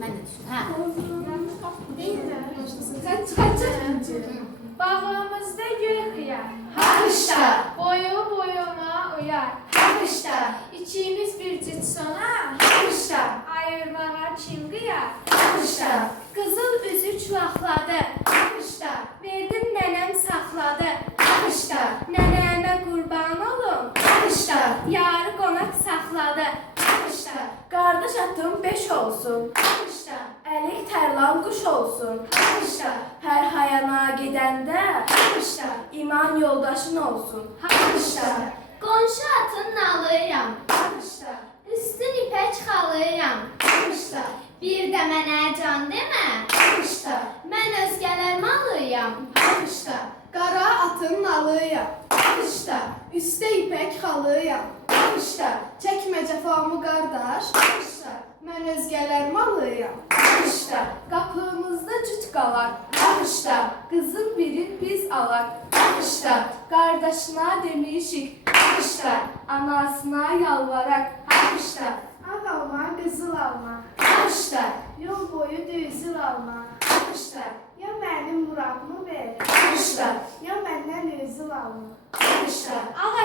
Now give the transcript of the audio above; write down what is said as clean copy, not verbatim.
Mən də düşün. Hə. Bağımızda göy xiyar, Hamışda, boyu boyuma uyar. hamışda, İkimiz bir cüt sona, hamışda, ayırmağa kim qıyar? hamışda, Qızıl üzük vaxtladı, hamışda, verdim nənəm saxladı. hamışda, Nənəmə qurban olum, hamışda, yarı qonaq saxladı. hamışda, Qardaş atım 5 olsun, hamışda, əlik tərlan quş olsun. hamışda, Hər hayana gedəndə hamışda, iman yoldaşın olsun. hamışda, Qonşu atın nalıyam, hamışda, üstün ipək xalıyam. hamışda, Bir də mənə can demə, hamışda, mən özgələr malıyam. hamışda, Qara atın nalıyam, hamışda, üstə ipək xalıyam. hamışda, Çəkmə cəfamı qardaş, hamışda, mən özgələr malıyam. hamışda, Qapımızda cüt qalar, hamışda, qızın biri biz alaq. hamışda, Qardaşına demişik, hamışda, anasına yalvaraq. hamışda, Ağ alma, qızıl alma, hamışda, yol boyu düzül alma. hamışda, Ya mənim muradımı ver, hamışda, ya məndən üzül alma. hamışda. Ağa